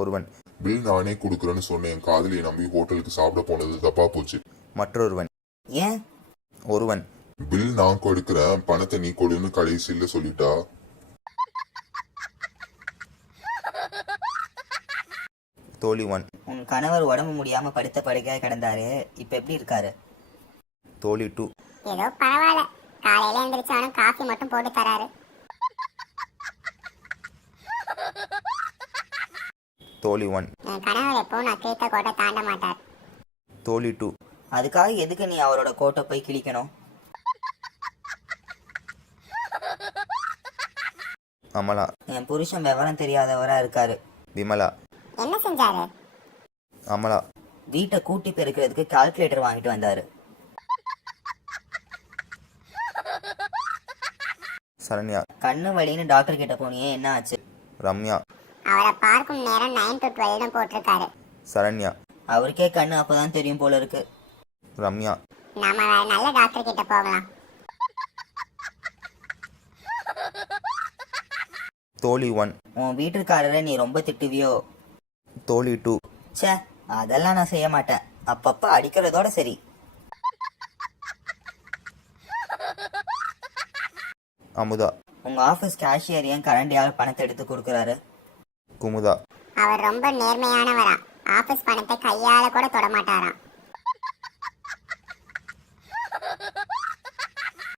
ஒருவன். பில் நானே கொடுக்குறேன்னு சொன்னேன், என் காதலியை நம்பி ஹோட்டலுக்கு சாப்பிட போனது தப்பா போச்சு. மற்றொருவன். ஏன்? ஒருவன். பில் நான் கொடுக்குறேன், பணத்தை நீ கொடுன்னு கடைசியில சொல்லிட்டா. தோழி 1. உன் கணவர் உடம்பு முடியாம படுத்த படுக்கையா கிடந்தாரு, இப்ப எப்படி இருக்காரு? தோழி 2. ஏதோ பரவாயில்ல, காலையில எந்திரிச்சாலும் காஃபி மட்டும் போட்டு தராரு. தோழி 1. என் கணவர் எப்பவும் நான் கிழித்த கோட்டை தாண்ட மாட்டார். தோழி 2. அதுக்காக எதுக்கு நீ அவரோட கோட்டை போய் கிழிக்கணும்? அமலா. என் புருஷன் விவரம் தெரியாதவரா இருக்காரு. விமலா. என்ன செஞ்சாரு? அமலா. வீட்டை கூட்டி பெருக்கிறதுக்கு கால்குலேட்டர் வாங்கிட்டு வந்தாரு. சரண்யா. கண்ணு வலின்னு டாக்டர் கிட்ட போனியே, என்ன ஆச்சு? ரம்யா. அவரை பார்க்கும் நேரம் 9 to 12 போட்டிருக்காரு. சரண்யா. அவருக்கே கண்ணு அப்பதான் தெரியும் போல இருக்கு. ரம்யா. நாம வேற நல்ல டாக்டர் கிட்ட போகலாம். தோழி 1. உன் வீட்டுக்காரரை நீ ரொம்ப திட்டுவியோ? தோழி 2. ச்சே, அதெல்லாம் நான் செய்ய மாட்டேன். அப்பப்ப அடிக்கிறதோட சரி. அமுதா. உங்க ஆபீஸ் கேஷியர் ஏன் கரண்டியால பணத்தை எடுத்து கொடுக்கறாரு? குமுதா. அவர் ரொம்ப நேர்மையானவரா, ஆபீஸ் பணத்தை கையால கூட தொட மாட்டாராம்.